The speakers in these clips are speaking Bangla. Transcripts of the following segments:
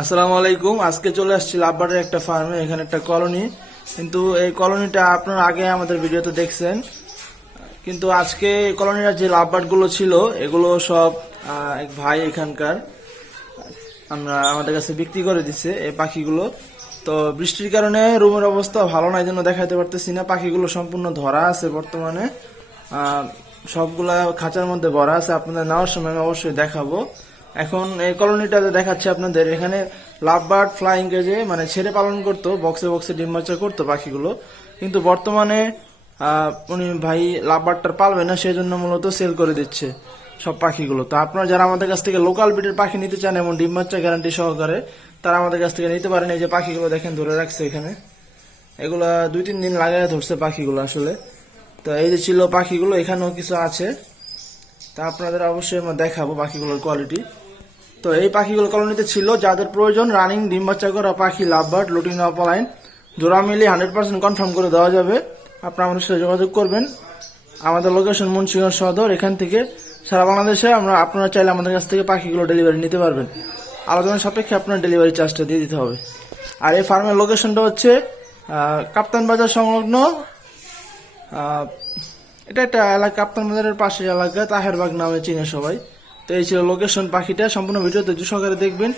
আসসালামু আলাইকুম। আজকে চলে আসছি লাভবার্ডের একটা ফার্মে এখানে একটা কলোনি। কিন্তু এই কলোনিটা আপনারা আগে আমাদের ভিডিওতে দেখছেন। কিন্তু আজকে কলোনির যে লাভবার্ডগুলো ছিল, এগুলো সব এক ভাই এখানকার, আমরা আমাদের কাছে বিক্রি করে দিছে এই পাখিগুলো। তো বৃষ্টির কারণে রুমের অবস্থা ভালো না এই জন্য দেখাতে পারতেছি না। পাখিগুলো সম্পূর্ণ ধরা আছে বর্তমানে। সবগুলা খাঁচার মধ্যে ভরা আছে। আপনাদের নেওয়ার সময় আমি অবশ্যই দেখাবো। এখন এই কলোনিটাতে দেখাচ্ছে আপনাদের। এখানে লাভ বার্ড ফ্লাইং কেজে মানে ছেড়ে পালন করতো, বক্সে বক্সে ডিম বাচ্চা করতো পাখিগুলো। কিন্তু বর্তমানে উনি ভাই লাভ বার্ডটার পালবে না সেই জন্য মূলত সেল করে দিচ্ছে সব পাখিগুলো। তো আপনারা যারা আমাদের কাছ থেকে লোকাল ব্রিডের পাখি নিতে চান এবং ডিম বাচ্চা গ্যারান্টি সহকারে, তারা আমাদের কাছ থেকে নিতে পারেন। এই যে পাখিগুলো দেখেন, ধরে রাখছে এখানে। এগুলা দুই তিন দিন লাগায় ধরছে পাখিগুলো আসলে। তো এই যে ছিল পাখিগুলো, এখানেও কিছু আছে। তা আপনাদের অবশ্যই আমরা দেখাবো পাখিগুলোর কোয়ালিটি তো এই পাখিগুলো কলোনিতে ছিল, যাদের প্রয়োজন রানিং ডিম বাচ্চা করা পাখি লাভবার্ড লুটিন অপলাইন। জোড়া মিলিয়ে হান্ড্রেড পার্সেন্ট কনফার্ম করে দেওয়া যাবে। আপনারা আমাদের সাথে যোগাযোগ করবেন। আমাদের লোকেশন মুন্সিগঞ্জ সদর, এখান থেকে সারা বাংলাদেশে আমরা আপনারা চাইলে আমাদের কাছ থেকে পাখিগুলো ডেলিভারি নিতে পারবেন। আলোচনার সাপেক্ষে আপনার ডেলিভারি চার্জটা দিয়ে দিতে হবে। আর এই ফার্মের লোকেশনটা হচ্ছে কাপ্তান বাজার সংলগ্ন এটা একটা এলাকা, কাপ্তান বাজারের পাশের এলাকা, তাহেরবাগ নামে চিনে সবাই। তো এই ছিল লোকেশন পাখিটা, সম্পূর্ণ ভিডিওতে ধৈর্য সহকারে দেখবেন।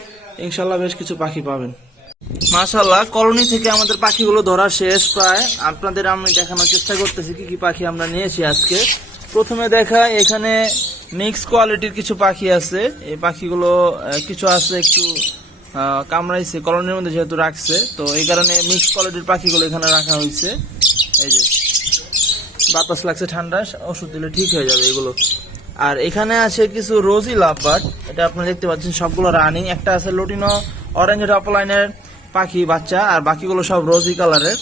ইনশাল্লাহ বেশ কিছু পাখি পাবেন। মাশাল্লাহ কলোনি থেকে আমাদের পাখিগুলো ধরা শেষ প্রায়। আপনাদের আমি দেখানোর চেষ্টা করতেছি কি কি পাখি আমরা নিয়েছি আজকে। প্রথমে দেখা এখানে মিক্স কোয়ালিটির কিছু পাখি আছে। এই পাখিগুলো কিছু আছে একটু কামড়াইছে, কলোনির মধ্যে যেহেতু রাখছে। তো এই কারণে মিক্স কোয়ালিটির পাখিগুলো এখানে রাখা হয়েছে। এই যে, বাতাস লাগছে ঠান্ডা, ওষুধ দিলে ঠিক হয়ে যাবে এগুলো। আর এখানে আছে কিছু রোজি লাভবার্ড এটা আপনারা দেখতে পাচ্ছেন সবগুলো রানিং। একটা আছে লুটিনো অরেঞ্জ টপলাইনের পাখি বাচ্চা, আর বাকিগুলো সব রোজি কালারের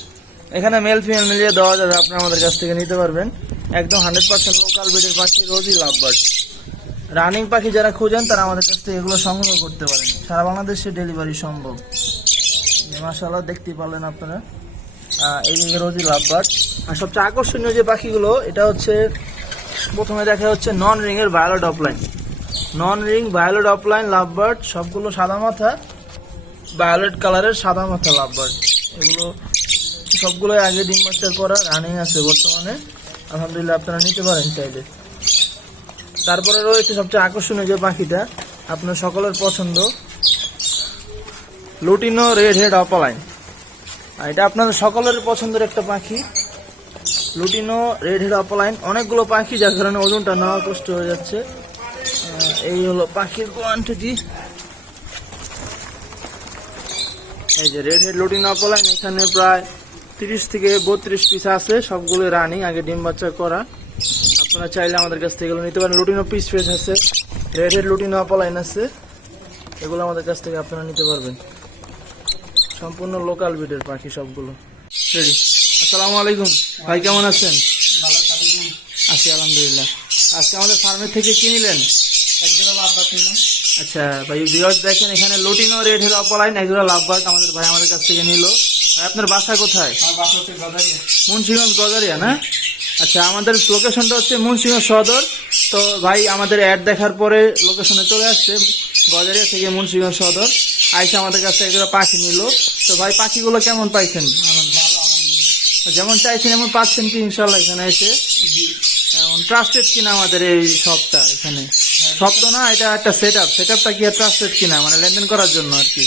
এখানে মেল ফিমেল মিলিয়ে দেওয়া যাবে, আপনি আমাদের কাছ থেকে নিতে পারবেন। একদম হান্ড্রেড পার্সেন্ট লোকাল ব্রিডের পাখি রোজি লাভবার্ড রানিং পাখি যারা খোঁজেন, তারা আমাদের কাছ থেকে এগুলো সংগ্রহ করতে পারেন। সারা বাংলাদেশে ডেলিভারি সম্ভব। মাসাল্লাহ দেখতেই পারলেন আপনারা। এই রোজি লাভবার্ড আর সবচেয়ে আকর্ষণীয় যে পাখিগুলো, এটা হচ্ছে প্রথমে দেখা হচ্ছে নন রিং এর violet opaline non ring violet opaline lovebird সবগুলো সাদা মাথা ভায়োলেট কালারের সাদা মাথা লাভবার্ড এগুলো সবগুলো আগে ডিম বাচ্চা করা রানিং আছে বর্তমানে। আলহামদুলিল্লাহ আপনারা নিতে পারেন চাইলে। তারপরে রয়েছে সবচেয়ে আকর্ষণীয় যে পাখিটা, আপনার সকলের পছন্দ লুটিনো রেড হেড অপালাইন এটা আপনাদের সকলের পছন্দের একটা পাখি। লুটিনো, রেড হেড অপলাইন, অনেকগুলো পাখি যার কারণে ওজনটা নেওয়া কষ্ট হয়ে যাচ্ছে। এই হলো পাখির কোয়ান্টিটি এই যে রেড হেড লুটিনো অপলাইন, এখানে প্রায় তিরিশ থেকে বত্রিশ পিস আছে সবগুলো রানিং আগে ডিম বাচ্চা করা। আপনারা চাইলে আমাদের কাছ থেকে এগুলো নিতে পারেন। লুটিনো পিস ফেস আছে, রেড হেড লুটিনো অপলাইন আছে। এগুলো আমাদের কাছ থেকে আপনারা নিতে পারবেন। সম্পূর্ণ লোকাল ব্রিডের পাখি সবগুলো। রেডি আসসালামু আলাইকুম। ভাই কেমন আছেন? আছি আলহামদুলিল্লাহ। আজকে আমাদের ফার্মের থেকে কি নিলেন? একজোড়া লাভবাদ আচ্ছা ভাই বিয়স দেখেন এখানে লোটিনো রেড হেড অপলাইন একজোড়া লাভবার্ড আমাদের ভাই আমাদের কাছ থেকে নিল। আর আপনার বাসা কোথায়? মুন্সিগঞ্জ গজারিয়া না? আচ্ছা আমাদের লোকেশনটা হচ্ছে মুন্সিগঞ্জ সদর। তো ভাই আমাদের অ্যাড দেখার পরে লোকেশনে চলে আসছে গজারিয়া থেকে মুন্সিগঞ্জ সদর। আইসা আমাদের কাছে একজোড়া পাখি নিল। তো ভাই পাখিগুলো কেমন পাইছেন? যেমন চাইছেন এমন পাচ্ছেন কি ইনশাল্লাহ এখানে এসে। এমন ট্রাস্টেড কিনা আমাদের এই শপটা এখানে? তো না এটা একটা সেট আপ সেট আপটা কি আর ট্রাস্টেড কিনা? মানে লেনদেন করার জন্য আর কি।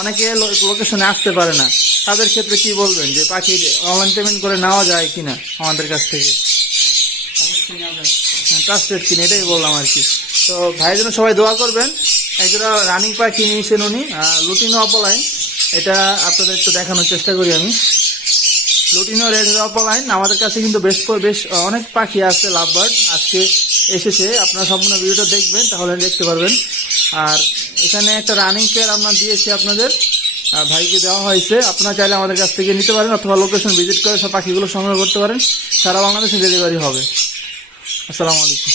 অনেকে লোকেশনে আসতে পারে না। তাদের ক্ষেত্রে কি বলবেন যে পাখি অনলাইন পেমেন্ট করে নেওয়া যায় কিনা আমাদের কাছ থেকে? ট্রাস্টেড কিনা এটাই বললাম আর কি। তো ভাইয়ের জন্য সবাই দোয়া করবেন। একজোড়া রানিং পাখি নিয়েছেন উনি লুটিনো অপলাইন এটা আপনাদের একটু দেখানোর চেষ্টা করি আমি। লুটিনো রেড অপলাইন আমাদের কাছে কিন্তু বেশ বেশ অনেক পাখি আছে লাভবার্ড আজকে এসেছে, আপনারা সম্পূর্ণ ভিডিওটা দেখবেন, তাহলে দেখতে পারবেন। আর এখানে একটা রানিং কেয়ার আমরা দিয়েছি আপনাদের। ভাইকে দেওয়া হয়েছে। আপনারা চাইলে আমাদের কাছ থেকে নিতে পারেন অথবা লোকেশন ভিজিট করে সব পাখিগুলো সংগ্রহ করতে পারেন। সারা বাংলাদেশে ডেলিভারি হবে। আসসালামু আলাইকুম।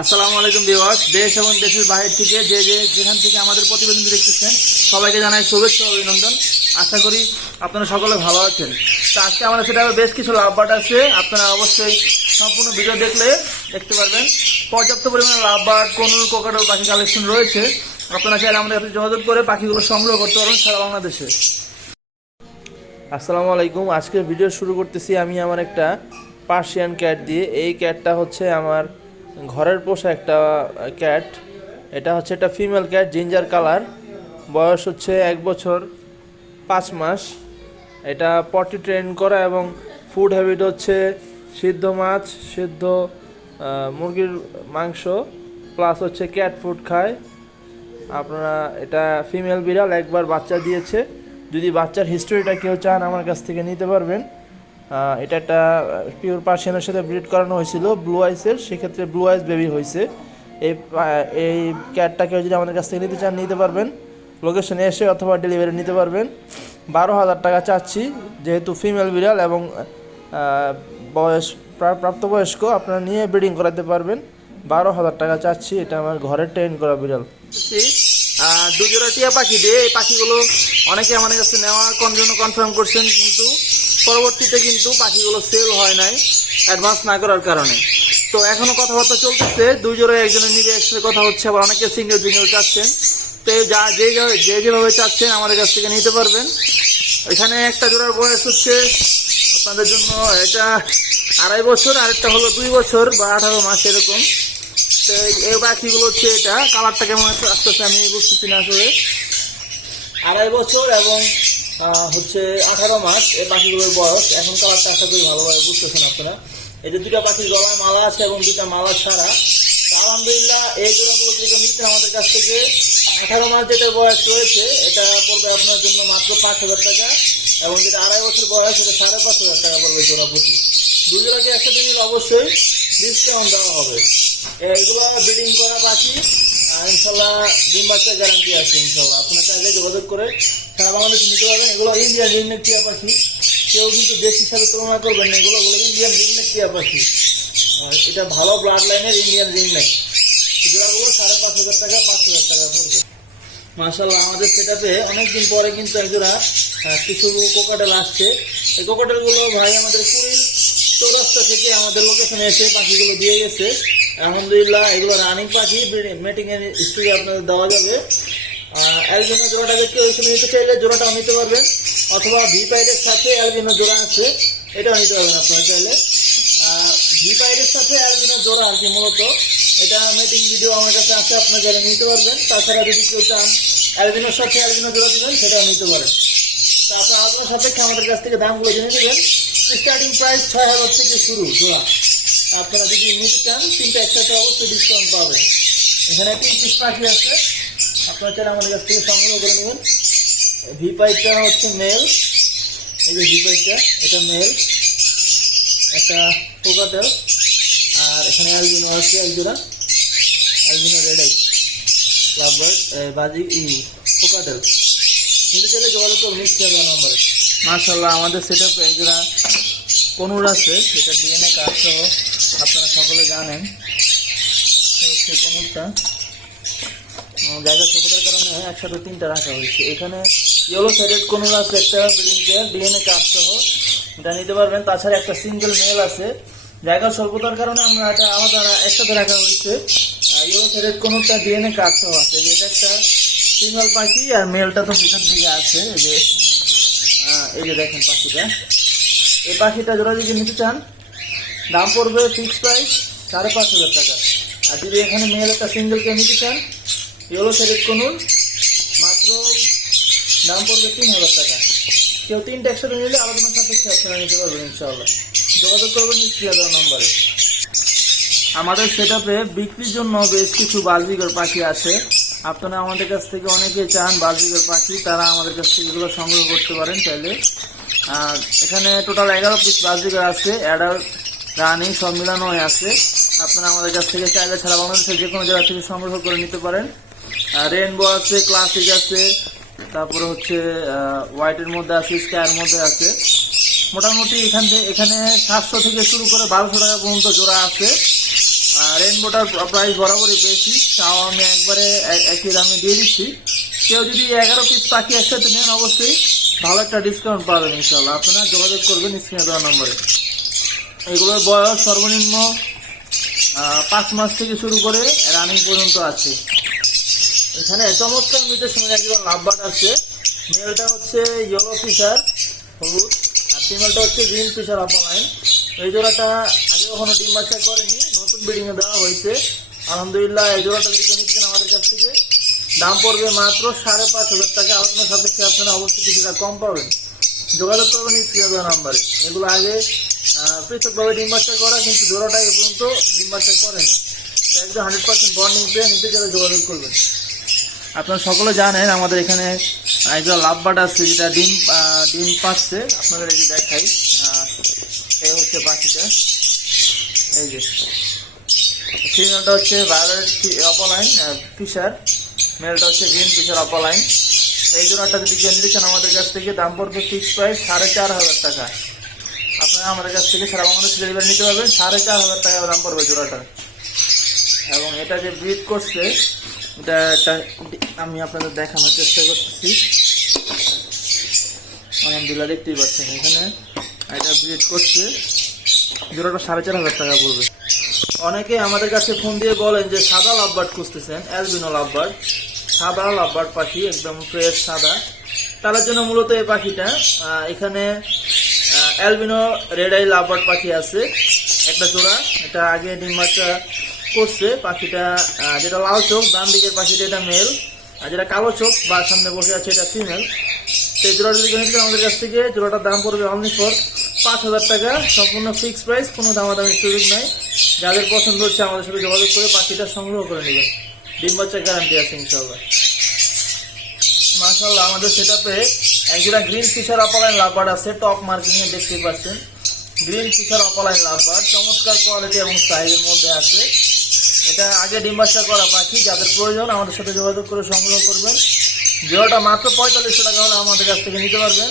আসসালামু আলাইকুম ভিউয়ার্স দেশ এবং দেশের বাইরে থেকে যে যে যেখান থেকে আমাদের প্রতিবেদন দেখতেছেন, সবাইকে জানাই শুভেচ্ছা অভিনন্দন। আশা করি আপনারা সকলে ভালো আছেন। তো আজকে আমাদের সেটা বেশ কিছু লাভবাট আছে, আপনারা অবশ্যই সম্পূর্ণ ভিডিও দেখলে দেখতে পারবেন। পর্যাপ্ত পরিমাণে লাভবাট কোনুর কোকাটোর পাখি কালেকশন রয়েছে। আপনারা চাইলে আমাদের সাথে যোগাযোগ করে পাখিগুলো সংগ্রহ করতে পারবেন সারা বাংলাদেশে। আসসালামু আলাইকুম। আজকের ভিডিও শুরু করতেছি আমি আমার একটা পার্সিয়ান ক্যাট দিয়ে। এই ক্যাটটা হচ্ছে আমার ঘরের পোষা একটা ক্যাট এটা হচ্ছে একটা ফিমেল ক্যাট জিঞ্জার কালার বয়স হচ্ছে এক বছর। পাঁচ মাস। এটা পটি ট্রেন করা এবং ফুড হ্যাবিট হচ্ছে সিদ্ধ মাছ, সিদ্ধ মুরগির মাংস প্লাস হচ্ছে ক্যাট ফুড খায়। আপনারা, এটা ফিমেল বিড়াল একবার বাচ্চা দিয়েছে। যদি বাচ্চার হিস্টোরিটা কেউ চান, আমার কাছ থেকে নিতে পারবেন। এটা একটা পিওর পার্সিয়ানের সাথে ব্রিড করানো হয়েছিল ব্লু আইসের সেক্ষেত্রে ব্লু আইস বেবি হয়েছে। এই এই ক্যাটটাকে যদি আমাদের কাছ থেকে নিতে চান, নিতে পারবেন। লোকেশনে এসে অথবা ডেলিভারি নিতে পারবেন। বারো হাজার টাকা চাচ্ছি, যেহেতু ফিমেল বিড়াল এবং বয়স, প্রা- প্রাপ্তবয়স্ক, আপনারা নিয়ে ব্রিডিং করাতে পারবেন। বারো হাজার টাকা চাচ্ছি, এটা আমার ঘরের ট্রেন করা বিড়াল। দুজোড়া টিয়া পাখি দিয়ে এই পাখিগুলো অনেকে আমাদের কাছে নেওয়ার কোন জন্য কনফার্ম করছেন, কিন্তু পরবর্তীতে কিন্তু পাখিগুলো সেল হয় নাই অ্যাডভান্স না করার কারণে। তো এখনও কথাবার্তা চলতেছে দুই জোড়া একজনের নিবে একসাথে কথা হচ্ছে, আবার অনেকে সিঙ্গেল সিঙ্গেল চাচ্ছেন। তো যা যে যে যেভাবে চাচ্ছেন আমাদের কাছ থেকে নিতে পারবেন। এখানে একটা জোড়ার বয়স হচ্ছে আপনাদের জন্য এটা আড়াই বছর, আরেকটা হলো দুই বছর বা আঠারো মাস এরকম। তো এই- পাখিগুলো হচ্ছে এটা। কালারটা কেমন আছে? আস্তে আস্তে আমি বুঝতেছি না আসলে। আড়াই বছর এবং হচ্ছে আঠারো মাস এই পাখিগুলোর বয়স। এখন কালারটা আশা করি ভালোভাবে বুঝতেছেন আপনারা। এই যে দুটা পাখির গলায় মালা আছে এবং দুটা মালা ছাড়া। আলহামদুলিল্লাহ, এই জোড়াগুলো যদি নিচ্ছেন আমাদের কাছ থেকে আঠারো মাস যেটা বয়স রয়েছে এটা পড়বে আপনার জন্য মাত্র পাঁচ হাজার টাকা এবং যেটা আড়াই বছর বয়স এটা সাড়ে পাঁচ হাজার টাকা পড়বে জোড়া প্রতি দুই জোড়াকে একসাথে নিলে অবশ্যই ডিসকাউন্ট দেওয়া হবে। এগুলো ব্রিডিং করা আর ইনশাল্লাহ ডিম বাচ্চা গ্যারান্টি আছে ইনশাল্লাহ আপনার চাইলে যোগাযোগ করে সারা বাংলাদেশ নিতে পারবেন। এগুলো ইন্ডিয়ান রিংনেক টিয়া পাখি। কেউ কিন্তু দেশ হিসাবে তুলনা করবেন না। এগুলো এগুলো ইন্ডিয়ান রিংনেক টিয়া পাখি। আর এটা ভালো ব্লাড লাইনের ইন্ডিয়ান রিংনেক জোড়াগুলো সাড়ে পাঁচ হাজার টাকা, পাঁচ হাজার টাকা পড়বে। মাশাল্লাহ আমাদের সেটাতে অনেকদিন পরে কিন্তু একজোড়া কিছু কোকাটেল আসছে। এই কোকাটেলগুলো ভাই আমাদের কুড়ির চৌরাস্তা থেকে আমাদের লোকেশনে এসে পাখিগুলো দিয়ে গেছে। আলহামদুলিল্লাহ, এগুলো রানিং পাখি মেটিং এর স্টুডিও আপনাদের দেওয়া যাবে। অ্যালবিনো জোড়াটাকে কেউ এখানে নিতে চাইলে জোড়াটাও নিতে পারবেন। অথবা ভি পাইডের সাথে অ্যালবিনো জোড়া আছে, এটাও নিতে পারবেন আপনারা চাইলে। জোড়া আর কি মূলত। এটা মেটিং ভিডিও আমার কাছে আছে আপনারা যারা নিতে পারবেন। তাছাড়া যদি কেউ চান অ্যালবিনোর সাথে অ্যালবিনো জোড়া দিবেন, সেটাও নিতে পারেন। তো আপনার সাপেক্ষে আমাদের কাছ থেকে দামগুলো জেনে নেবেন। স্টার্টিং প্রাইস ছয় হাজার থেকে শুরু জোড়া। আপনারা যদি নিতে চান, তিনটা একসাথে অবশ্যই ডিসকাউন্ট পাবেন। এখানে তিন পিস পাখি আছে। আপনারা চাইলে আমাদের কাছ থেকে সংগ্রহ করে নেবেন। ভি পাইপটা হচ্ছে মেল এই যে ভি পাইপটা এটা মেল একটা পোকাটেল আর এখানে অ্যালবিনো আছে একজোড়া। অ্যালবিনো রেড আই ক্লাববার্ড বাজি, ই পোকাটেল কিন্তু চাইলে যোগাযোগ করুন নিশ্চয় নম্বরে। মার্শাল্লাহ আমাদের সেট আপে একজোড়া কনুর আছে, যেটা ডিএনএ কার্ড সহ আপনারা সকলে জানেন। হচ্ছে কনুরটা জায়গা ছোটদের কারণে একসাথে তিনটা রাখা হয়েছে। এখানে ইয়েলো সাইডেড কনুর আছে, একটা বিল্ডিং ডিএনএ কার্ড সহ। এটা নিতে পারবেন। তাছাড়া একটা সিঙ্গেল মেল আছে। জায়গা স্বল্পতার কারণে আমরা এটা আলাদা একসাথে রাখা হয়েছে। সাইডেড কনুরটা ডিএনএ সহ আছে যেটা একটা সিঙ্গেল পাখি আর মেলটা তো ভিতর দিকে আছে যে এই যে দেখেন পাখিটা। এই পাখিটা জোড়া যদি নিতে চান, দাম পড়বে ফিক্স প্রাইস সাড়ে পাঁচ হাজার টাকা। আর যদি এখানে মেল একটা সিঙ্গেলকে নিতে চান ইয়েলো সাইডেড কোনুর মাত্র দাম পড়বে তিন হাজার টাকা। কেউ তিনটা একসাথে নিলে আলোচনা সাপেক্ষে আপনারা নিতে পারবেন ইনশাআল্লাহ। যোগাযোগ করবেন স্ক্রিয়া নম্বরে। আমাদের সেটাপে বিক্রির জন্য বেশ কিছু বাজবিগর পাখি আছে। আপনারা আমাদের কাছ থেকে অনেকে চান বাজবিগর পাখি, তারা আমাদের কাছ থেকে এগুলো সংগ্রহ করতে পারেন চাইলে। আর এখানে টোটাল এগারো পিস বাজবিগর আছে অ্যাডাল্ট রানি, সব মিলানো হয়ে আছে। আপনারা আমাদের কাছ থেকে চাইলে ছাড়া বাংলাদেশের যে কোনো জায়গা থেকে সংগ্রহ করে নিতে পারেন। রেনবো আছে ক্লাসিক আছে, তারপরে হচ্ছে হোয়াইটের মধ্যে আছে স্কায়ের মধ্যে আছে। মোটামুটি এখান থেকে এখানে সাতশো থেকে শুরু করে বারোশো টাকা পর্যন্ত জোড়া আছে। রেনবোটার প্রাইস বরাবরই বেশি, তাও আমি একবারে এক- একই দামে দিয়ে দিচ্ছি। কেউ যদি এগারো পিস পাখি একসাথে নেন, অবশ্যই ভালো একটা ডিসকাউন্ট পাবেন ইনশাল্লাহ আপনারা যোগাযোগ করবেন স্ক্রিনে দেওয়া নম্বরে। এগুলোর বয়স সর্বনিম্ন পাঁচ মাস থেকে শুরু করে রানিং পর্যন্ত আছে। এখানে চমৎকার মিউটেশনের একজন লাভবার্ড আছে। মেলটা হচ্ছে ইয়েলো ফিশার হলুদ। আর ফিমেলটা হচ্ছে গ্রিন ফিশার অপালাইন এই জোড়াটা আগে কখনো ডিম বাচ্চা করেনি, নতুন ব্রিডিং এ দেওয়া হয়েছে। আলহামদুলিল্লাহ, এই জোড়াটা যদি চান আমাদের কাছ থেকে। দাম পড়বে মাত্র সাড়ে পাঁচ হাজার টাকা। আলোচনা সাপেক্ষে আপনারা অবশ্যই কিছুটা কম পাবেন? যোগাযোগ করবেন স্ক্রিনে দেওয়া নাম্বারে। এগুলো আগে পৃথকভাবে ডিম বাচ্চা করা, কিন্তু জোড়াটা এ পর্যন্ত ডিম বাচ্চা করেনি। একদম হান্ড্রেড পার্সেন্ট বন্ডিং পেয়ে নিতে গেলে যোগাযোগ করবেন। আপনারা সকলে জানেন আমাদের এখানে একজন লাভবার্ড আছে, যেটা ডিম ডিম পাচ্ছে। আপনাদের এই যে দেখাই এই হচ্ছে পাখিটা এই যে। ফিমেলটা হচ্ছে ভায়োলেট অপলাইন ফিশার। মেলটা হচ্ছে গ্রিন ফিশার অপলাইন। এই জোড়াটা যদি চান আমাদের কাছ থেকে, দাম পড়বে ফিক্স প্রাইস সাড়ে চার হাজার টাকা। আপনারা আমাদের কাছ থেকে সারা বাংলাদেশ ডেলিভারি নিতে পারবেন, সাড়ে চার হাজার টাকা দাম পড়বে জোড়াটা। এবং এটা যে ব্রিড করছে আমি আপনাদের দেখানোর চেষ্টা করতেছি। আলহামদুলিল্লাহ, দেখতেই পাচ্ছেন এখানে। এটা ব্রিড করছে। জোড়াটা সাড়ে চার হাজার টাকা পড়বে। অনেকে আমাদের কাছে ফোন দিয়ে বলেন যে, সাদা লাভবার্ড খুঁজতেছেন অ্যালবিনো লাভবার্ড সাদা লাভবার্ড পাখি, একদম ফ্রেশ সাদা। তার জন্য মূলত এই পাখিটা এখানে অ্যালবিনো রেড আই লাভবার্ড পাখি আছে। একটা জোড়া, এটা আগে ডিম বাচ্চা করছে, পাখিটা যেটা লাল চোখ ডান দিকের পাখিটা এটা মেল আর যেটা কালো চোখ বা সামনে বসে আছে এটা ফিমেল তো এই জোড়াটা যদি কিনেছেন আমাদের কাছ থেকে, জোড়াটার দাম পড়বে অনলি ফর পাঁচ হাজার টাকা, সম্পূর্ণ ফিক্সড প্রাইস কোনো দামাদামি সুযোগ নাই। যাদের পছন্দ হচ্ছে আমাদের সাথে যোগাযোগ করে পাখিটা সংগ্রহ করে নেবেন ডিম বাচ্চা গ্যারান্টি আছে ইনশাল্লাহ মাশাল্লাহ আমাদের সেটাপে একজোড়া গ্রিন ফিশার অপালাইন লাভবার্ড আছে টপ মার্কিং এ দেখতে পাচ্ছেন। গ্রিন ফিশার অপালাইন লাভবার্ড চমৎকার কোয়ালিটি এবং সাইজের মধ্যে আছে। এটা আগে ডিম করা পাখি যাদের প্রয়োজন আমাদের সাথে যোগাযোগ করে সংগ্রহ করবেন। জোড়াটা মাত্র পঁয়তাল্লিশশো টাকা হলে আমাদের কাছ থেকে নিতে পারবেন।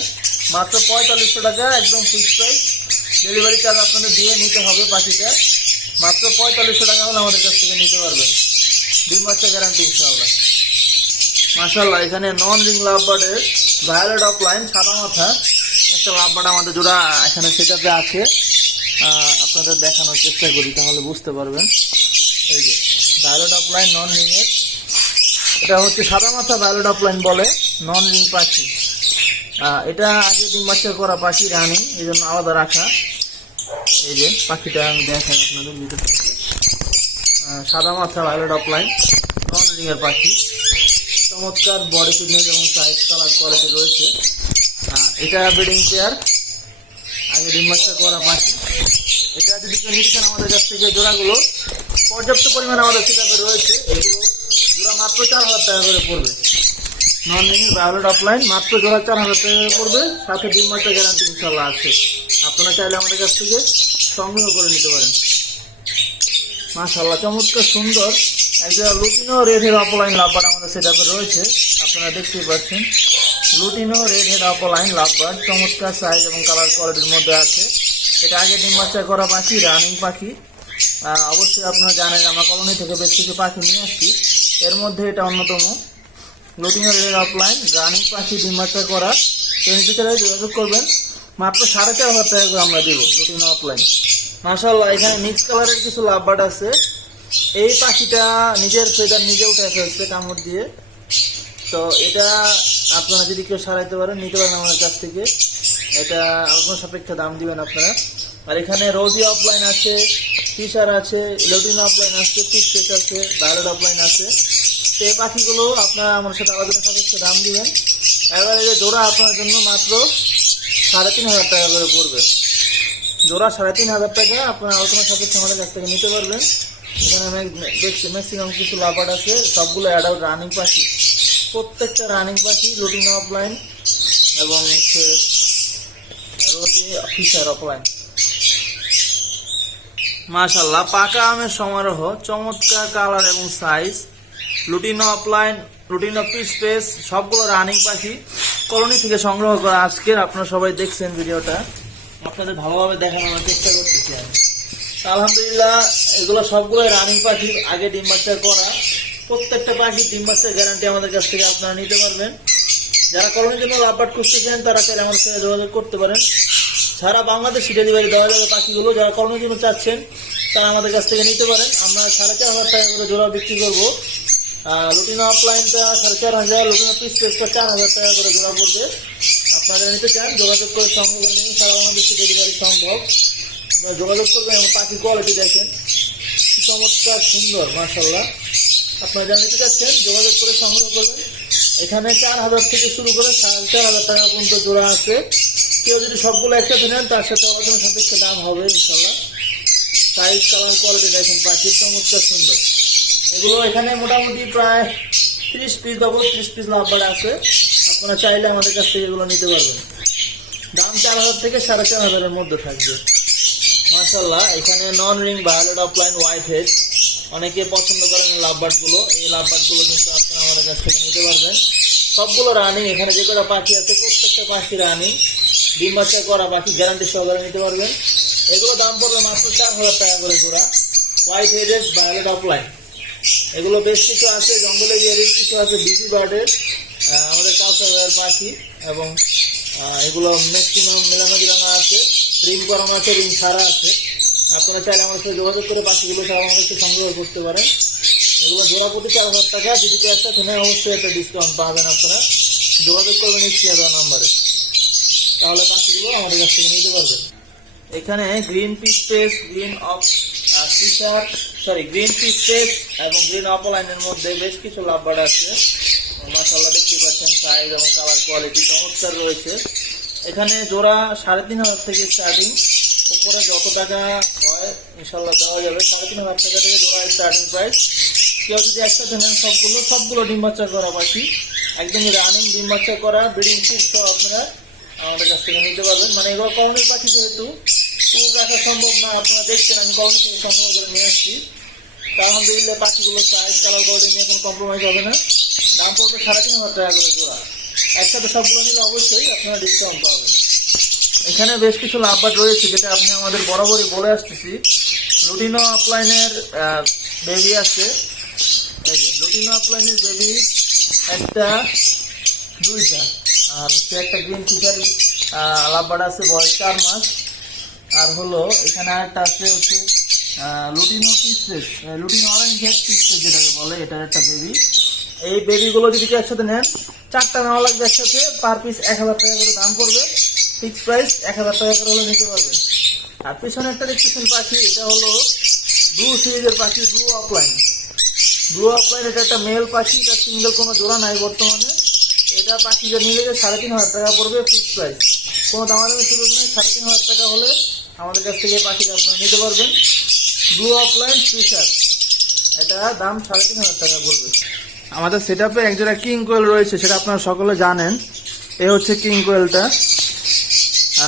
মাত্র পঁয়তাল্লিশশো টাকা, একদম ফিক্স প্রাইস ডেলিভারি চার্জ আপনাদের দিয়ে নিতে হবে পাখিটা মাত্র পঁয়তাল্লিশশো টাকা হলে আমাদের কাছ থেকে নিতে পারবেন। ডিম বাচ্চা গ্যারান্টি ইনশাআল্লাহ। মাশাল্লাহ এখানে নন রিং লাভবার্ডের ভায়োলেট অফ লাইন সাদা মাথা। একটা লাভবার্ড আমাদের জোড়া এখানে সেটাতে আছে। আপনাদের দেখানোর চেষ্টা করি, তাহলে বুঝতে পারবেন। এই যে violet opaline non ring এর এটা হচ্ছে সাদা মাথা ভায়োলেট অফ লাইন বলে নন রিং পাখি এটা আগে ডিম বাচ্চা করা পাখি, রানি, এই জন্য আলাদা রাখা। এই যে, পাখিটা আমি দেখাই আপনাদের ভিতর থেকে। সাদা মাথা violet opaline non ring এর পাখি। চমৎকার বডি ফিটনেস এবং সাইজ কালার কোয়ালিটি রয়েছে। এটা ব্রিডিং পেয়ার আগে ডিম বাচ্চা করা পাখি। এটা যদি কেউ নিতে চান আমাদের কাছ থেকে জোড়াগুলো পর্যাপ্ত পরিমাণে আমাদের সেটাপে রয়েছে। এগুলো মাত্র চার হাজার টাকা করে পড়বে। নন রিং ভায়োলেট অফলাইন মাত্র জোড়া চার হাজার টাকা করে পড়বে। সাথে ডিম বাচ্চা গ্যারান্টি ইনশাল্লাহ আছে। আপনারা চাইলে আমাদের কাছ থেকে সংগ্রহ করে নিতে পারেন। মাশাল্লাহ চমৎকার সুন্দর। একটা লুটিনো রেড হেড অপলাইন লাভবার আমাদের সেটাপে রয়েছে। আপনারা দেখতেই পাচ্ছেন। লুটিনো রেড হেড অপলাইন লাভবার চমৎকার সাইজ এবং কালার কোয়ালিটির মধ্যে আছে। এটা আগে ডিম করা পাখি রানিং পাখি। অবশ্যই আপনারা জানেন আমরা কলোনি থেকে বেশ কিছু পাখি নিয়ে আসছি। এর মধ্যে এটা অন্যতম। লুটিনো রেড অফলাইন রানিং পাখি ডিম করা। নিতে যোগাযোগ করবেন। মাত্র সাড়ে চার হাজার টাকা করে আমরা দেবো লুটিনো অফলাইন মাশাল্লাহ এখানে মিক্স কালারের কিছু লাভবার্ড আছে। এই পাখিটা নিজের ফেদার নিজে উঠে ফেলছে কামড় দিয়ে। তো এটা আপনারা যদি কেউ সারাইতে পারেন, নিতে পারেন আমাদের কাছ থেকে। এটা আপনার সাপেক্ষে দাম দিবেন আপনারা। আর এখানে রোজি অফলাইন আছে ফিশার আছে লটিন অফলাইন আছে ফিশ আছে ভায়োলেট অফলাইন আছে। তো এই পাখিগুলো আপনারা আমার সাথে আলোচনা সাপেক্ষে দাম দিবেন। যে জোড়া আপনার জন্য মাত্র সাড়ে তিন হাজার টাকা করে পড়বে। জোড়া সাড়ে তিন হাজার টাকা, আপনার আলোচনা সাপেক্ষে আমাদের কাছ থেকে নিতে পারবেন। এখানে দেখছি ম্যাক্সিমাম কিছু লাভার আছে, সবগুলো অ্যাডাল্ট রানিং পাখি। প্রত্যেকটা রানিং পাখি লুটিন অফলাইন এবং হচ্ছে রোজি ফিশার অফলাইন মাশাল্লাহ পাকা আমের সমারোহ, চমৎকার কালার এবং size lutino opaline peach face সবগুলো রানিং পাখি কলোনি থেকে সংগ্রহ করা আজকের, আপনারা সবাই দেখছেন ভিডিওটা। আপনাদের ভালোভাবে দেখানোর চেষ্টা করতেছি আমি। আলহামদুলিল্লাহ, এগুলো সবগুলো রানিং পাখি, আগে ডিম বাচ্চা করা। প্রত্যেকটা পাখি ডিম বাচ্চার গ্যারান্টি আমাদের কাছ থেকে আপনারা নিতে পারবেন। যারা কলোনির জন্য লাভবাট চান তারা আমাদের সাথে যোগাযোগ করতে পারেন। সারা বাংলাদেশে ডেলিভারি দেওয়া যাবে পাখিগুলো যারা কলোনির জন্য চাচ্ছেন, তারা আমাদের কাছ থেকে নিতে পারেন। আমরা সাড়ে চার হাজার টাকা করে জোড়া বিক্রি করব। লুটিনো অফলাইনটা সাড়ে চার হাজার লুটিনো পিস পেসটা চার হাজার টাকা করে জোড়া পড়বে। আপনারা নিতে চান, যোগাযোগ করে করে নিন সারা বাংলাদেশে ডেলিভারি সম্ভব। যোগাযোগ করবেন এবং পাখি কোয়ালিটি দেখেন। চমৎকার সুন্দর মার্শাল্লাহ আপনারা যা নিতে চাচ্ছেন, যোগাযোগ করে সংগ্রহ করবেন। এখানে চার হাজার থেকে শুরু করে সাড়ে চার হাজার টাকা পর্যন্ত জোড়া আছে। কেউ যদি সবগুলো একসাথে নেন, তার সাথে আলোচনা সাপেক্ষে দাম হবে ইনশাল্লাহ সাইজ কালার কোয়ালিটি দেখেন পাখির চমৎকার সুন্দর। এগুলো এখানে মোটামুটি প্রায় তিরিশ পিস বা বত্রিশ পিস লাভবার আছে। আপনারা চাইলে আমাদের কাছ থেকে এগুলো নিতে পারবেন। দাম চার হাজার থেকে সাড়ে চার হাজারের মধ্যে থাকবে। মার্শাল্লাহ এখানে non ring violet opaline white head অনেকে পছন্দ করেন লাভবার্ডগুলো এই লাভবার্ডগুলো কিন্তু আপনারা আমাদের কাছ থেকে নিতে পারবেন। সবগুলো রানিং এখানে যে কটা পাখি আছে, প্রত্যেকটা পাখি রানিং ডিম বাচ্চা করা পাখি গ্যারান্টি সহকারে নিতে পারবেন। এগুলো দাম পড়বে মাত্র চার হাজার টাকা করে পুরা। হোয়াইট হেডেড ভায়োলেট অফলাইন এগুলো বেশ কিছু আছে, জঙ্গলে বিয়ারির কিছু আছে, বিসি বার্ডের আমাদের কালচার পাখি এবং এগুলো ম্যাক্সিমাম মেলানো গিলানো আছে, রিং করানো আছে, রিং ছাড়া আছে। আপনারা চাইলে আমার সাথে যোগাযোগ করে পাখিগুলো সারা বাংলাদেশে সংগ্রহ করতে পারেন। এগুলো জোড়া প্রতি চার হাজার টাকা, যদি কেউ নেয় অবশ্যই একটা ডিসকাউন্ট পাবেন আপনারা। যোগাযোগ করবেন স্ক্রিনে দেওয়া নাম্বারে। তাহলে পাখিগুলো আমাদের কাছ থেকে নিতে পারবেন এখানে green peach face green of fischer sorry green peach face এবং গ্রিন অপলাইনের মধ্যে বেশ কিছু লাভবার আছে। মাসাল্লাহ দেখতে পাচ্ছেন সাইজ এবং কালার কোয়ালিটি চমৎকার রয়েছে। এখানে জোড়া সাড়ে তিন হাজার থেকে স্টার্টিং উপরে যত টাকা হয় ইনশাল্লাহ দেওয়া যাবে। সাড়ে তিন হাজার টাকা থেকে জোড়া স্টার্টিং প্রাইস কেউ যদি একসাথে নেন সবগুলো সবগুলো ডিম বাচ্চা করা পাখি একদমই রানিং ডিম করা ব্রিডিং সব আপনারা আমাদের কাছ থেকে নিতে পারবেন। মানে এগুলো কলমের পাখি যেহেতু, খুব রাখা সম্ভব না, আপনারা দেখছেন আমি কলমে থেকে সংগ্রহ করে নিয়ে আসছি। আলহামদুলিল্লাহ পাখিগুলো সাইজ কালার কোয়ালিটি নিয়ে কোনো কম্প্রোমাইজ হবে না। দাম পড়বে সাড়ে তিন হাজার টাকা করে জোড়া। একসাথে সবগুলো নিলে অবশ্যই আপনারা ডিসকাউন্ট পাবেন। এখানে বেশ কিছু লাভবাদ রয়েছে, যেটা আপনি আমাদের বরাবরই বলে আসতেছি। লুটিনো আপলাইনের বেবি আছে। এই যে লুটিনো আপলাইনের বেবি একটা, দুইটা। আর হচ্ছে একটা গ্রিন ফিচার লাভবার্ড আছে, বয়স চার মাস। আর হলো, এখানে আরেকটা আছে হচ্ছে lutino peachfaces lutino orange head peachfaces যেটাকে বলে এটার একটা বেবি এই বেবিগুলো যদি কেউ একসাথে নেন, চারটা নেওয়া লাগবে একসাথে পার পিস এক হাজার টাকা করে দাম পড়বে। ফিক্স প্রাইস এক হাজার টাকা করে হলে নিতে পারবে। আর পিছনে একটা দেখতেছেন পাখি, এটা হলো ব্লু সিরিজের পাখি ব্লু অফলাইন ব্লু অফলাইন এটা একটা মেল পাখি, এটা সিঙ্গেল কোনো জোড়া নাই বর্তমানে। এটা পাখিটা নিলে যে সাড়ে তিন হাজার টাকা পড়বে ফিক্স প্রাইস কোনো দামাদামি সুযোগ নেই, সাড়ে তিন হাজার টাকা হলে আমাদের কাছ থেকে পাখিটা আপনারা নিতে পারবেন। ব্লু অফলাইন ফিশার এটা দাম সাড়ে তিন হাজার টাকা পড়বে। আমাদের সেট আপে একজোড়া কিং কোয়েল রয়েছে, সেটা আপনারা সকলে জানেন। এ হচ্ছে কিং কোয়েলটা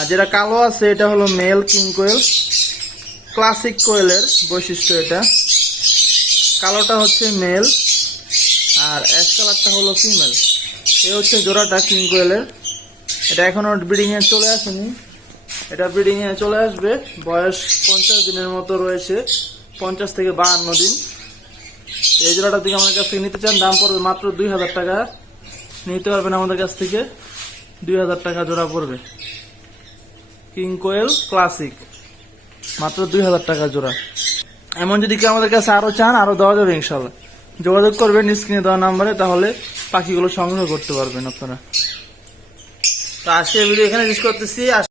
যেটা কালো আছে, এটা হলো মেল কিং কোয়েল ক্লাসিক কোয়েলের বৈশিষ্ট্য এটা। কালোটা হচ্ছে মেল আর অ্যাশ কালারটা হলো ফিমেল এ হচ্ছে জোড়াটা কিং কোয়েলের এটা এখনও ব্রিডিং এ চলে আসেনি। এটা ব্রিডিং এ চলে আসবে। বয়স পঞ্চাশ দিনের মতো রয়েছে। পঞ্চাশ থেকে বাহান্ন দিন। এই জোড়াটা থেকে আমাদের কাছ থেকে নিতে চান, দাম পড়বে মাত্র দুই হাজার টাকা। নিতে পারবেন আমাদের কাছ থেকে দুই হাজার টাকা জোড়া পড়বে। কিং কোয়েল ক্লাসিক মাত্র দুই হাজার টাকা জোড়া। এমন যদি কেউ আমাদের কাছে আরও চান, আরও দেওয়া যাবে ইনশাল্লাহ। যোগাযোগ করবেন স্ক্রিনে দেওয়া নাম্বারে, তাহলে পাখিগুলো সংগ্রহ করতে পারবেন আপনারা। তো আজকে ভিডিও এখানে শেষ করতেছি।